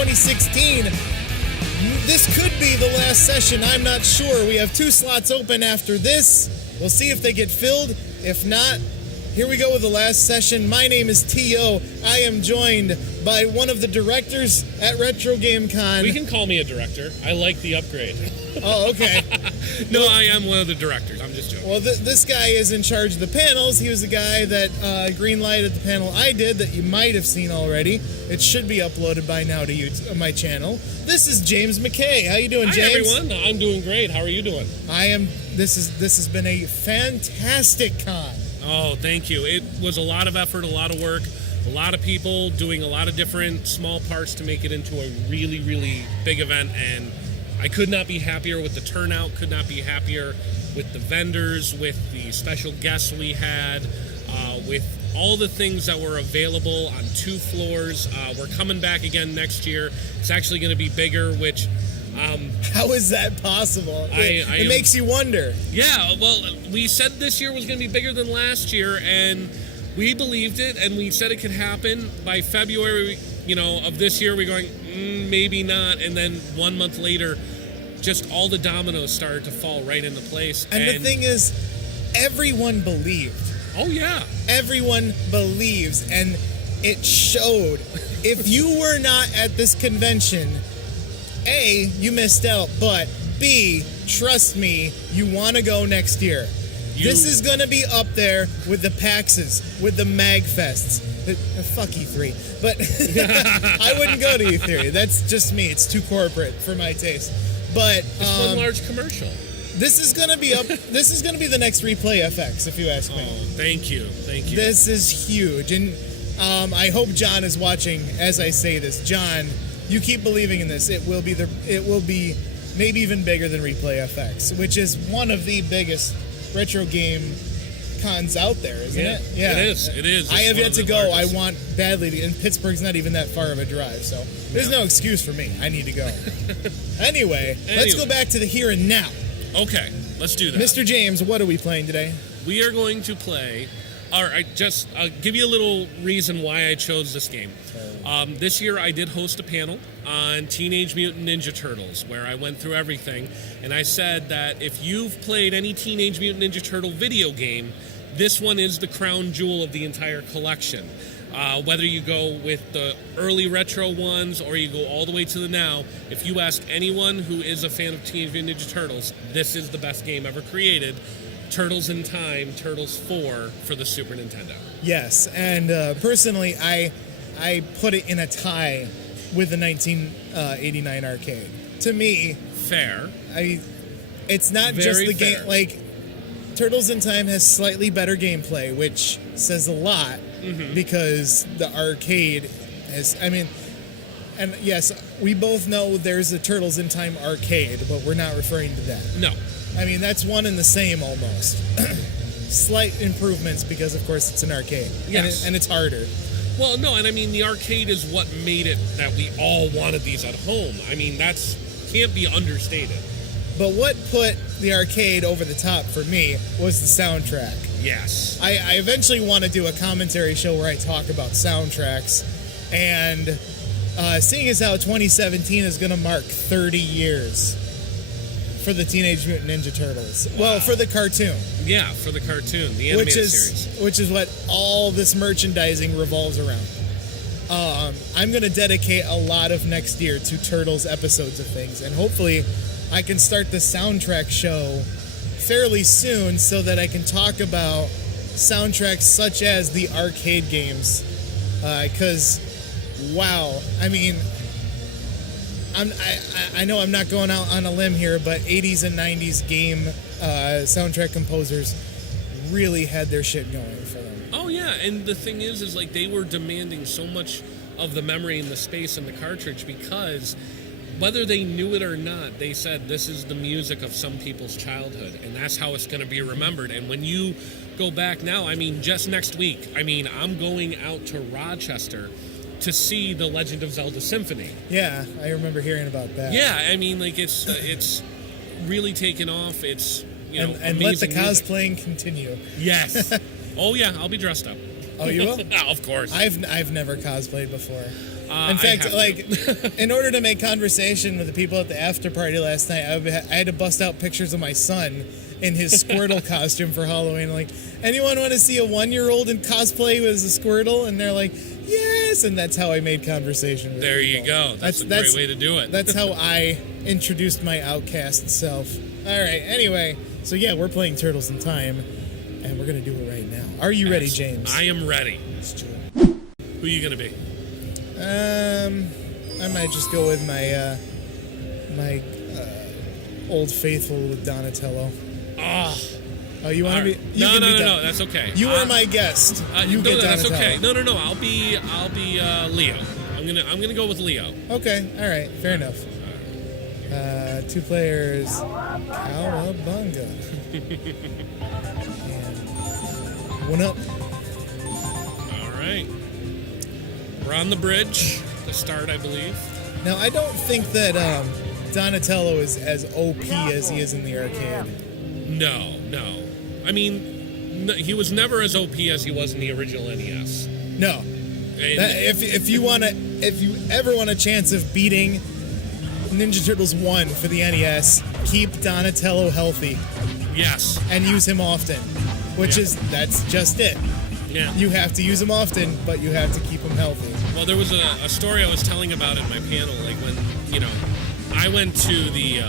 2016. This could be the last session. I'm not sure. We have 2 slots open after this. We'll see if they get filled. If not, here we go with the last session. My name is T.O. I am joined by one of the directors at RetroGameCon. We can call me a director. I like the upgrade. Oh, okay. No, I am one of the directors. I'm just joking. Well, this guy is in charge of the panels. He was the guy that green-lighted the panel I did that you might have seen already. It should be uploaded by now to YouTube, my channel. This is James McKay. How you doing, James? Hi, everyone. I'm doing great. How are you doing? This has been a fantastic con. Oh, thank you. It was a lot of effort, a lot of work, a lot of people doing a lot of different small parts to make it into a really, really big event, and I could not be happier with the turnout, could not be happier with the vendors, with the special guests we had, with all the things that were available on 2 floors. We're coming back again next year. It's actually going to be bigger, which... how is that possible? It makes you wonder. Yeah, well, we said this year was going to be bigger than last year, and we believed it, and we said it could happen. By February, of this year, we're going, maybe not, and then 1 month later, just all the dominoes started to fall right into place. And the thing is, everyone believed. Oh, yeah. Everyone believes, and it showed. If you were not at this convention, A, you missed out, but B, trust me, you want to go next year. This is going to be up there with the PAXs, with the MagFests. Fuck E3. But I wouldn't go to E3. That's just me. It's too corporate for my taste. But it's one large commercial. This is going to be up. This is going to be the next Replay FX, if you ask me. Oh, thank you. This is huge. And I hope John is watching as I say this. John, you keep believing in this. It will be maybe even bigger than Replay FX, which is one of the biggest retro game cons out there, isn't it? Yeah, it is. I have yet to go. Largest. I want badly to, and Pittsburgh's not even that far of a drive, so there's no excuse for me. I need to go. Anyway, let's go back to the here and now. Okay, let's do that. Mr. James, what are we playing today? We are going to play... All right, I'll give you a little reason why I chose this game. This year I did host a panel on Teenage Mutant Ninja Turtles where I went through everything, and I said that if you've played any Teenage Mutant Ninja Turtle video game, this one is the crown jewel of the entire collection. Whether you go with the early retro ones or you go all the way to the now, if you ask anyone who is a fan of Teenage Mutant Ninja Turtles, this is the best game ever created. Turtles in Time, Turtles 4 for the Super Nintendo. Yes, and personally, I put it in a tie with the 1989 arcade. To me, fair. It's not Very just the fair. game. Like, Turtles in Time has slightly better gameplay, which says a lot because the arcade has. And yes, we both know there's a Turtles in Time arcade, but we're not referring to that. No. That's one and the same almost. Slight improvements because, of course, it's an arcade. Yes. And it's harder. Well, no, and the arcade is what made it that we all wanted these at home. That's can't be understated. But what put the arcade over the top for me was the soundtrack. Yes. I eventually want to do a commentary show where I talk about soundtracks. And seeing as how 2017 is going to mark 30 years for the Teenage Mutant Ninja Turtles. Wow. Well, for the cartoon. Yeah, for the cartoon, the animated series. Which is what all this merchandising revolves around. I'm going to dedicate a lot of next year to Turtles episodes of things, and hopefully I can start the soundtrack show fairly soon so that I can talk about soundtracks such as the arcade games. Because, wow, I know I'm not going out on a limb here, but 80s and 90s game soundtrack composers really had their shit going for them. Oh, yeah, and the thing is like they were demanding so much of the memory and the space in the cartridge because whether they knew it or not, they said this is the music of some people's childhood, and that's how it's going to be remembered. And when you go back now, just next week, I'm going out to Rochester to see the Legend of Zelda Symphony. Yeah, I remember hearing about that. Yeah, it's really taken off. It's and let the cosplaying continue. Yes. Oh yeah, I'll be dressed up. Oh, you will? Of course. I've never cosplayed before. In fact, like, in order to make conversation with the people at the after party last night, I had to bust out pictures of my son in his Squirtle costume for Halloween. Like, anyone want to see a 1-year-old in cosplay as a Squirtle? And they're like, yes! And that's how I made conversation with There people. you go. That's a great way to do it. That's how I introduced my outcast self. All right, anyway. So, yeah, we're playing Turtles in Time, and we're going to do it right now. Are you ready, James? I am ready. Let's do it. Who are you going to be? I might just go with my old faithful with Donatello. Oh, you want to be? You No. That's okay. You are my guest. You get Donatello. That's okay. No. I'll be Leo. I'm gonna go with Leo. Okay. All right. Fair enough. 2 players. Cowabunga. And 1 up. All right. We're on the bridge to start, I believe. Now, I don't think that Donatello is as OP as he is in the arcade. No. I mean, no, he was never as OP as he was in the original NES. No. If you ever want a chance of beating Ninja Turtles 1 for the NES, keep Donatello healthy. Yes. And use him often. That's just it. Yeah. You have to use him often, but you have to keep him healthy. Well, there was a story I was telling about in my panel, like when, I went to the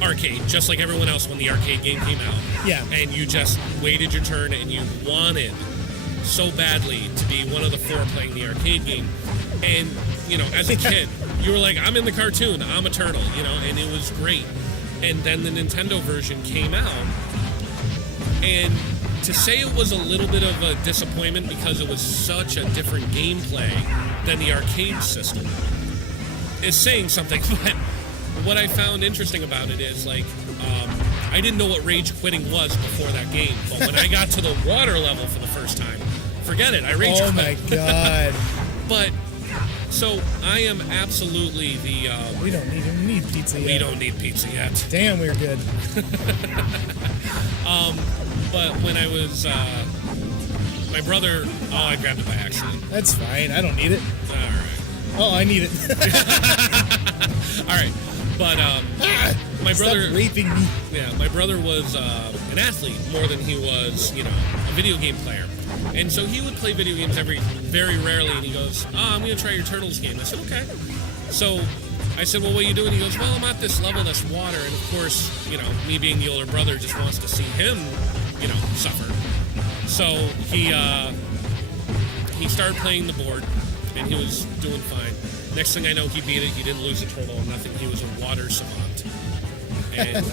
arcade, just like everyone else when the arcade game came out. Yeah. And you just waited your turn and you wanted so badly to be one of the 4 playing the arcade game. And, as a kid, you were like, I'm in the cartoon, I'm a turtle, and it was great. And then the Nintendo version came out, and to say it was a little bit of a disappointment because it was such a different gameplay than the arcade system is saying something. But what I found interesting about it is, like, I didn't know what rage quitting was before that game. But when I got to the water level for the first time, forget it, I rage quit. Oh my god. But, so I am absolutely the... we don't even need pizza yet. We don't need pizza yet. Damn, we're good. But when I was, my brother, I grabbed it by accident. That's fine. I don't need it. All right. Oh, I need it. All right. But my brother... Stop raping me. Yeah, my brother was an athlete more than he was, a video game player. And so he would play video games very rarely, and he goes, I'm going to try your Turtles game. I said, okay. So I said, well, what are you doing? He goes, well, I'm at this level that's water. And of course, me being the older brother just wants to see him, suffer. So he started playing the board, and he was doing fine. Next thing I know, he beat it. He didn't lose a turtle or nothing. He was a water savant. And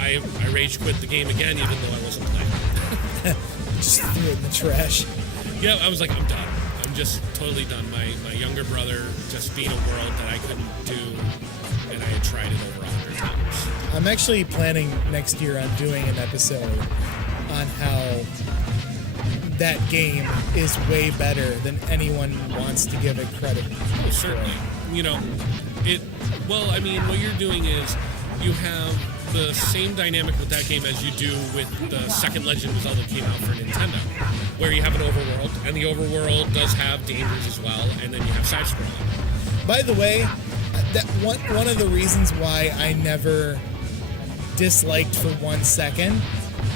I rage quit the game again, even though I wasn't playing. Just threw it in the trash. Yeah, I was like, I'm done. I'm just totally done. My younger brother just beat a world that I couldn't do, and I had tried it over 100 times. I'm actually planning next year on doing an episode on how that game is way better than anyone wants to give it credit. Oh, certainly. Well, I mean, what you're doing is you have the same dynamic with that game as you do with the second Legend of Zelda that came out for Nintendo, where you have an overworld, and the overworld does have dangers as well, and then you have side-scrolling. By the way, that one of the reasons why I never disliked for 1 second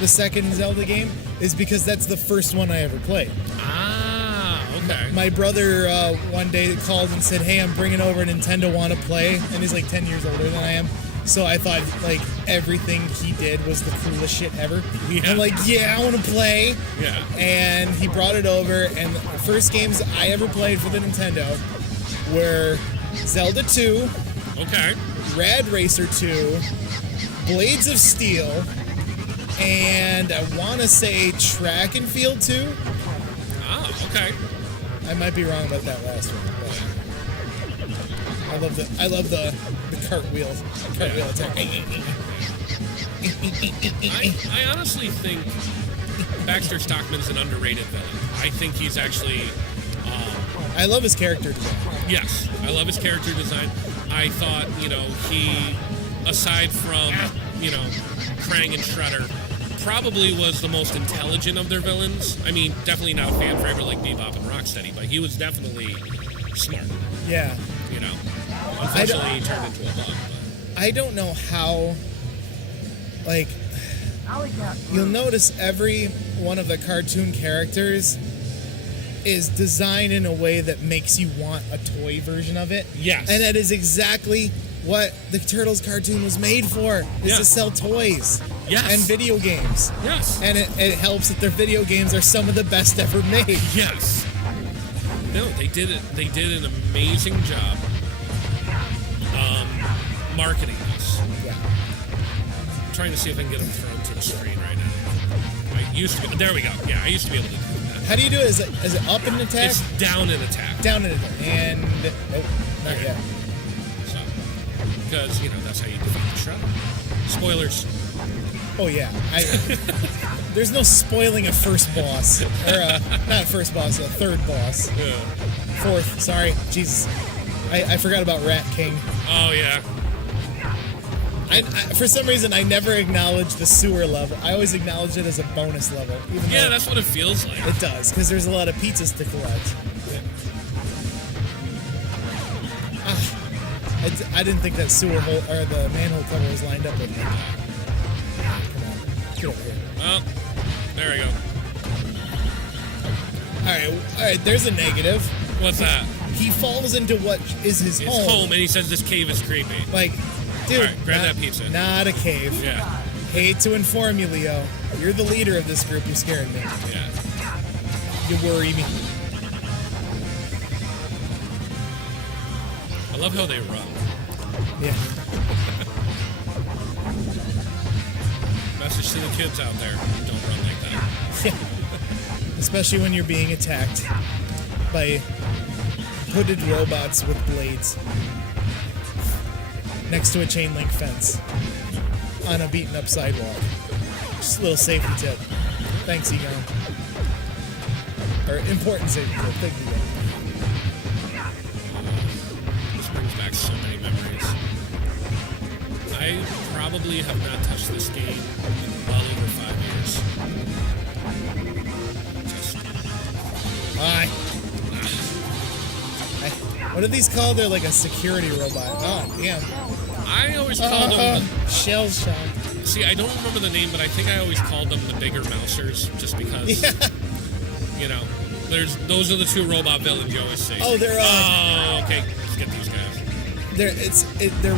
the second Zelda game is because that's the first one I ever played. Ah, okay. My brother one day called and said, hey, I'm bringing over a Nintendo, want to play? And he's like 10 years older than I am. So I thought, like, everything he did was the coolest shit ever. Yeah. I'm like, yeah, I want to play. Yeah. And he brought it over, and the first games I ever played for the Nintendo were Zelda 2, Okay. Rad Racer 2, Blades of Steel, and I want to say Track and Field 2. Oh, okay. I might be wrong about that last one, but I love the cartwheel attack. I honestly think Baxter Stockman's an underrated villain. I think he's actually... I love his character design. Yes, I love his character design. I thought, he, aside from, Krang and Shredder, probably was the most intelligent of their villains. I mean, definitely not a fan favorite like Bebop and Rocksteady, but he was definitely smart. Yeah. You know, unfortunately, he turned into a bug. I don't know how, like, you'll notice every one of the cartoon characters is designed in a way that makes you want a toy version of it. Yes. And that is exactly what the Turtles cartoon was made for, is to sell toys. Yes. And video games. Yes. And it helps that their video games are some of the best ever made. Yes. No, they did it. They did an amazing job marketing this. Yeah. I'm trying to see if I can get them thrown to the screen right now. I used to be, there we go. Yeah, I used to be able to do that. How do you do it? Is it up in attack? It's down in attack. Down in attack. And nope, not yet. So, because that's how you defeat the Shredder. Spoilers. Oh yeah. There's no spoiling a first boss, or not first boss, a third boss. Yeah. Fourth. Sorry, Jesus. I forgot about Rat King. Oh yeah. I, for some reason, I never acknowledge the sewer level. I always acknowledge it as a bonus level. Even Yeah, though that's what it feels like. it does, because there's a lot of pizzas to collect. I didn't think that sewer hole or the manhole cover was lined up with me. Come on, get over here. Well, there we go. All right. There's a negative. What's that? He falls into what is his It's home. home, and he says this cave is creepy. Like, dude, All right, grab that pizza. Not a cave. Yeah. Hate to inform you, Leo. You're the leader of this group. You're scaring me. Yeah. You worry me. I love how they run. Yeah. Message to the kids out there: don't run like that. Yeah. Especially when you're being attacked by hooded robots with blades next to a chain link fence on a beaten up sidewalk. Just a little safety tip. Thanks, Egon. Or important safety tip. Thank you, Egon. This brings back so many memories. I probably have not touched this game in well over 5 years. Just What are these called? They're like a security robot. Oh, damn. I always called them. Shell shock. See, I don't remember the name, but I think I always called them the bigger mousers, just because. Yeah. Those are the two robot villains you always say. Oh, they're Oh, okay. Let's get these guys. They're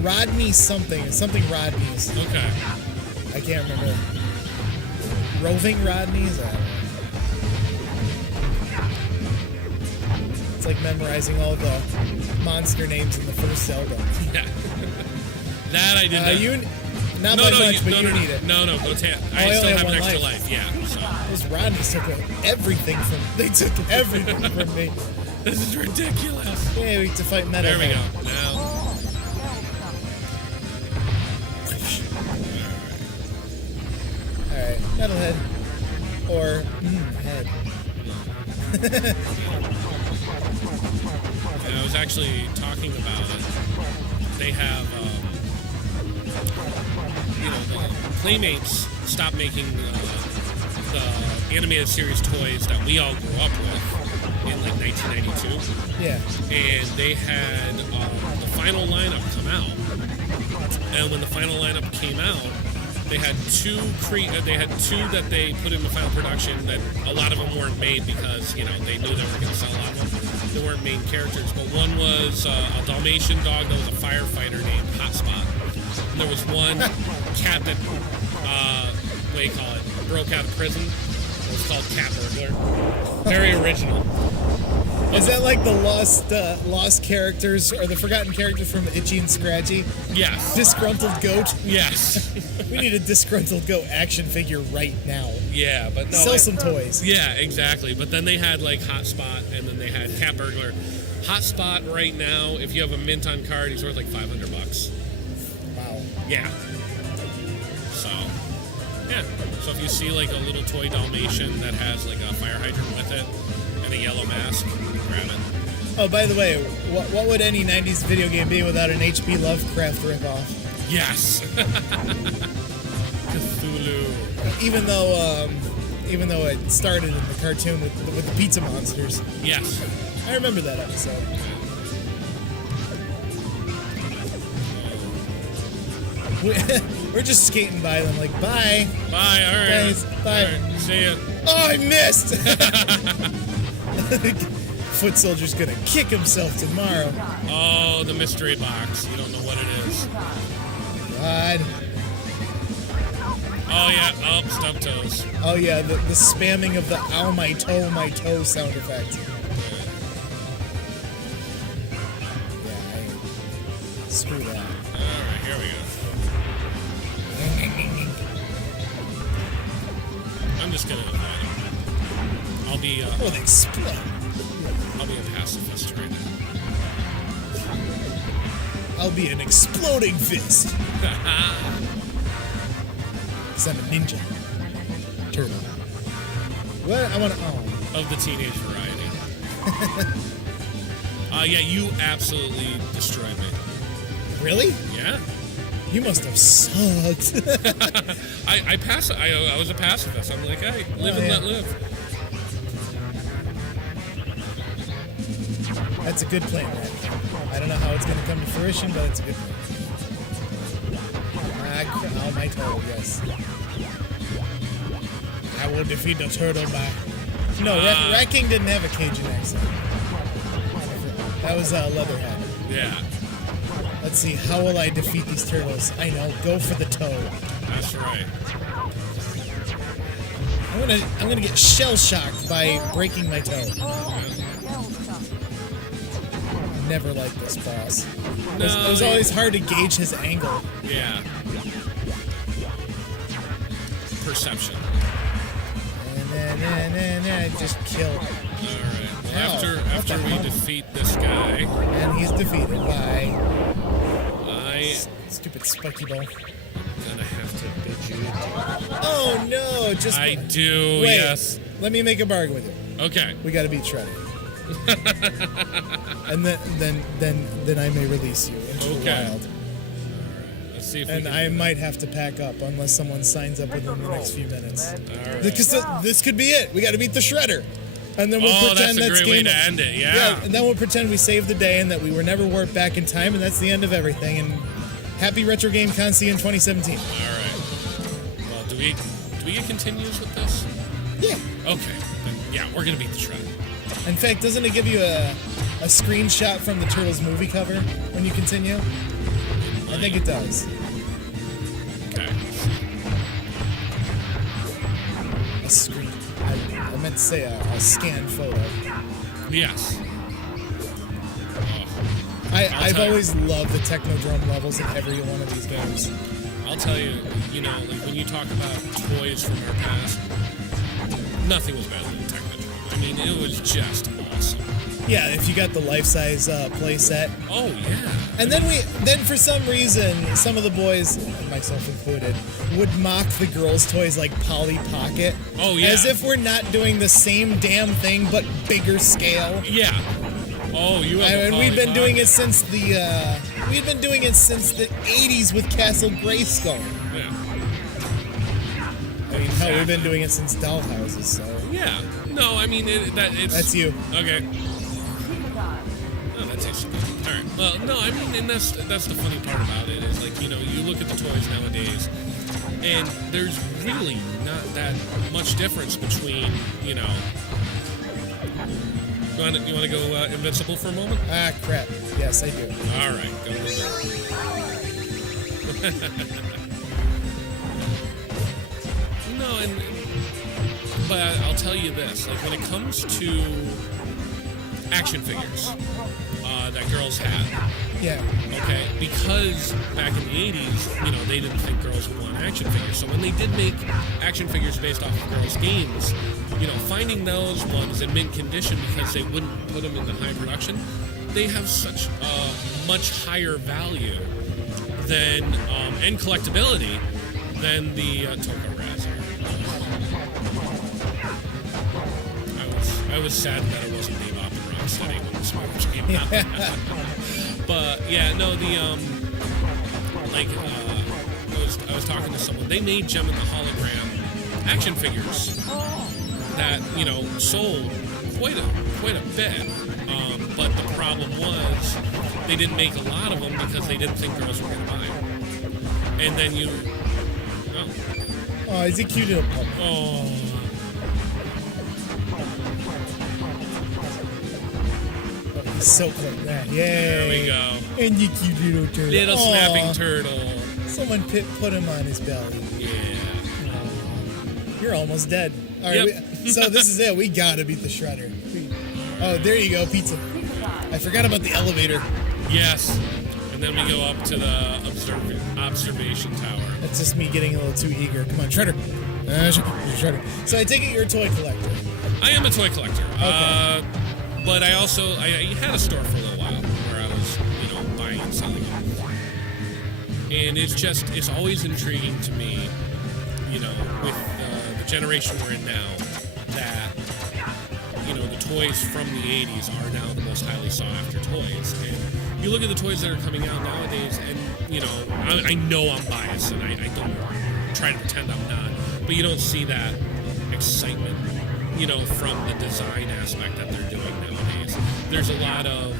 Rodney something. It's something Rodney's. Okay. I can't remember. Roving Rodney's? I don't know. It's like memorizing all the monster names in the first Zelda. Yeah. That I did not. Not by much, but you need it. No, go take. I I still only have have an one extra life. life. Yeah. So. Those Rodneys took everything from. They took everything from me. This is ridiculous. Yeah, we get to fight Metal. There we go. Now. Alright, Metalhead. Or head. I was actually talking about it. They have, the Playmates stopped making the animated series toys that we all grew up with in like 1992. Yeah. And they had the final lineup come out. And when the final lineup came out, they had two that they put into final production that a lot of them weren't made because, they knew they were going to sell a lot of them. They weren't main characters. But one was a Dalmatian dog that was a firefighter named Hotspot. And there was one cat that, what do you call it, broke out of prison. It was called Cat Burglar. Very original. Is that like the lost characters or the forgotten characters from Itchy and Scratchy? Yes. Disgruntled goat? Yes. We need a disgruntled goat action figure right now. Yeah, but no. Sell some toys. Yeah, exactly. But then they had like Hotspot, and then they had Cat Burglar. Hotspot right now, if you have a mint on card, he's worth like $500. Wow. Yeah. So, yeah. So if you see like a little toy Dalmatian that has like a fire hydrant with it and a yellow mask, grab it. Oh, by the way, what would any 90s video game be without an H.P. Lovecraft ripoff? Yes. Cthulhu. Even though it started in the cartoon with the pizza monsters. Yes. I remember that episode. We're just skating by them like, bye. Bye, all right. Guys, bye. All right, see ya. Oh, I missed! Foot soldier's gonna kick himself tomorrow. Oh, the mystery box. You don't know what it is. God. Oh, yeah. Oh, stub toes. Oh, yeah, the spamming of the ow, my toe sound effect. Yeah, screw that. All right, here we go. I'm just gonna invite him. I'll be. Oh, they explode. I'll be a pacifist right now. I'll be an exploding fist. Because I'm a ninja. Turtle. What? I want to. Oh. Of the teenage variety. Yeah, you absolutely destroyed me. Really? Yeah. You must have sucked. I was a pacifist. I'm like, hey, live and let live. That's a good plan, man. I don't know how it's going to come to fruition, but it's a good plan. Oh, my turtle, yes. I will defeat the turtle by... No, Rat King didn't have a Cajun accent. That was Leatherhead. Yeah. Let's see, how will I defeat these turtles? I know, go for the toe. That's right. I'm gonna get shell-shocked by breaking my toe. Never liked this boss. No, it was always hard to gauge his angle. Yeah. Perception. And just kill. Alright. Ow. After we defeat this guy. And he's defeated by... Stupid spiky ball. Gonna have to bid you adieu. Oh no! Just I do. wait, Yes. Let me make a bargain with you. Okay. We got to beat Shredder. And then I may release you into the wild. Alright. Let's see if And we can I might have to pack up unless someone signs up within the next few minutes. Alright. Because this could be it. We got to beat the Shredder. And then we'll pretend that's a great way game to end it. Yeah. And then we'll pretend we saved the day and that we were never warped back in time, and that's the end of everything. And happy RetroGameCon, see you in 2017. All right. Well, do we get continues with this? Yeah. Okay. Then, yeah, we're gonna beat the Shredder. In fact, doesn't it give you a screenshot from the Turtles movie cover when you continue? I think it does. Okay. A screen. I meant to say a scanned photo. Yes. I've always loved the Technodrome levels in every one of these games. I'll tell you, like when you talk about toys from our past, nothing was better than Technodrome. I mean, it was just awesome. Yeah, if you got the life-size play set. Oh yeah. And then for some reason, some of the boys, myself included, would mock the girls' toys like Polly Pocket. Oh yeah. As if we're not doing the same damn thing but bigger scale. Yeah. Oh, you have And we've been doing it since the 80s with Castle Grayskull. Yeah. I mean, hell, we've been doing it since Dollhouses, so. Yeah. No, I mean it's. That's you. Okay. Oh, that tastes good. All right. Well, no, I mean, and that's the funny part about it is like you look at the toys nowadays, and there's really not that much difference between You want to go invincible for a moment? Ah, crap. Yes, I do. All right, go with it. But I'll tell you this: like when it comes to action figures that girls have, Yeah. okay, because back in the 80s, they didn't think girls would want action figures. So when they did make action figures based off of girls' games, finding those ones in mint condition because they wouldn't put them into high production, they have such a much higher value than and collectability than the Toko Razor. I was sad that it wasn't Bebop and Rocksteady when the Smokers came out. But yeah, no, I was talking to someone. They made Gem and the Hologram action figures that sold quite a bit. But the problem was they didn't make a lot of them because they didn't think girls were going to buy them. And then you... Oh, he's a cute little puppy. Oh. He's so close. Yay. There we go. And you cute little turtle. Little snapping turtle. Someone put him on his belly. Yeah. You're almost dead. All right, Yep. so this is it. We gotta beat the Shredder. Oh, there you go, pizza. I forgot about the elevator. Yes. And then we go up to the observation tower. That's just me getting a little too eager. Come on, Shredder. Shredder. So I take it you're a toy collector. I am a toy collector. Okay. But I also I had a store for a little while where I was, buying and selling them. And it's always intriguing to me, with the generation we're in now, that the toys from the 80s are now the most highly sought after toys. And you look at the toys that are coming out nowadays, and I know I'm biased, and I don't try to pretend I'm not, but you don't see that excitement, from the design aspect that they're doing nowadays. There's a lot of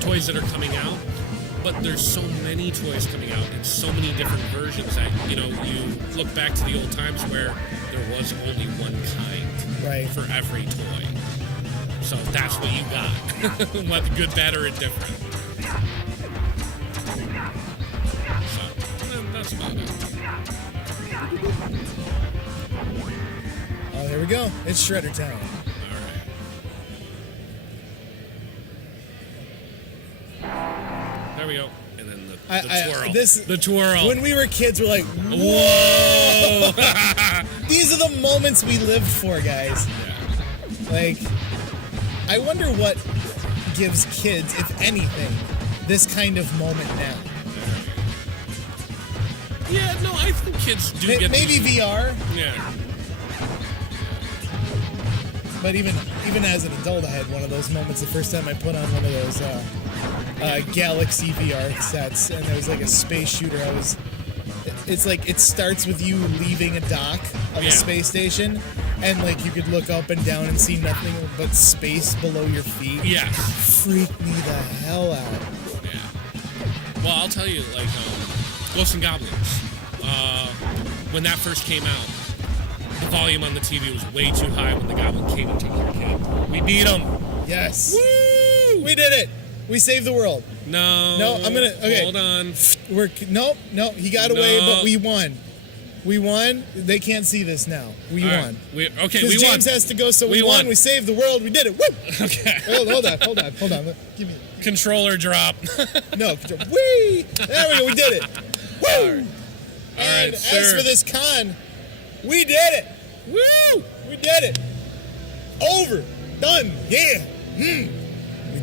toys that are coming out, but there's so many toys coming out in so many different versions that you look back to the old times where there was only one kind for every toy. So that's what you got. Whether good, bad, or indifferent. So that's about it. Oh, there we go. It's Shredder Town. All right. There we go. And then the twirl. The twirl. When we were kids, we're like, whoa! These are the moments we lived for, guys. Yeah. Like, I wonder what gives kids, if anything, this kind of moment now. Yeah, no, I think kids do get maybe VR. Yeah. But even as an adult, I had one of those moments the first time I put on one of those Galaxy VR sets, and there was like a space shooter. It's like it starts with you leaving a dock of a space station, and like you could look up and down and see nothing but space below your feet. Yeah. Freaked me the hell out. Yeah. Well, I'll tell you, like Ghosts and Goblins, when that first came out, the volume on the TV was way too high when the goblin came and took your kid. We beat him. Yes. Woo! We did it. We saved the world. No, I'm gonna. Okay. Hold on. No. He got away, but we won. We won. They can't see this now. We won. We won. James has to go, so we won. We saved the world. We did it. Woo! Okay. Hold on. Give me. Controller drop. No. Whee! There we go. We did it. Woo! All and right, as sir. for this con, we did it. Woo! We did it. Over. Done. Yeah. We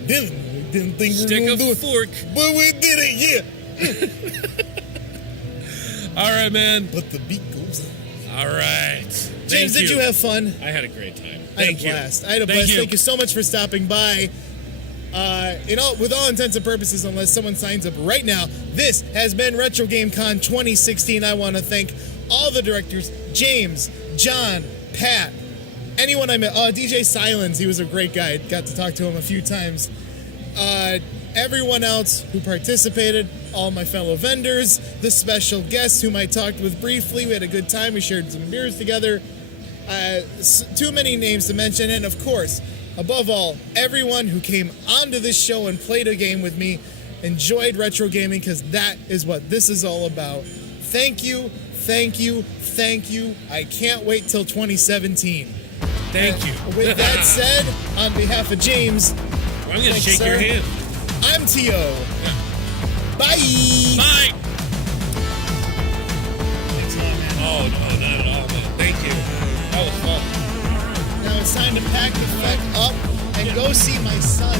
did it. We didn't think we were going to do it. Fork. But we did it. Yeah. All right, man. But the beat goes on. All right. James, did you have fun? I had a great time. I had a blast. Thank you so much for stopping by. With all intents and purposes, unless someone signs up right now, this has been RetroGameCon 2016. I want to thank all the directors, James, John, Pat, anyone I met. DJ Silenze, he was a great guy. Got to talk to him a few times. Everyone else who participated, all my fellow vendors, the special guests whom I talked with briefly. We had a good time. We shared some beers together. Too many names to mention. And of course, above all, everyone who came onto this show and played a game with me, enjoyed retro gaming, because that is what this is all about. Thank you. I can't wait till 2017. Thank you. With that said, on behalf of James, I'm going to shake your hand. I'm T.O. Yeah. Bye. Bye. Thanks a lot, man. Oh, no, not at all, man. Thank you. That was fun. Now it's time to pack the fuck up and go see my son.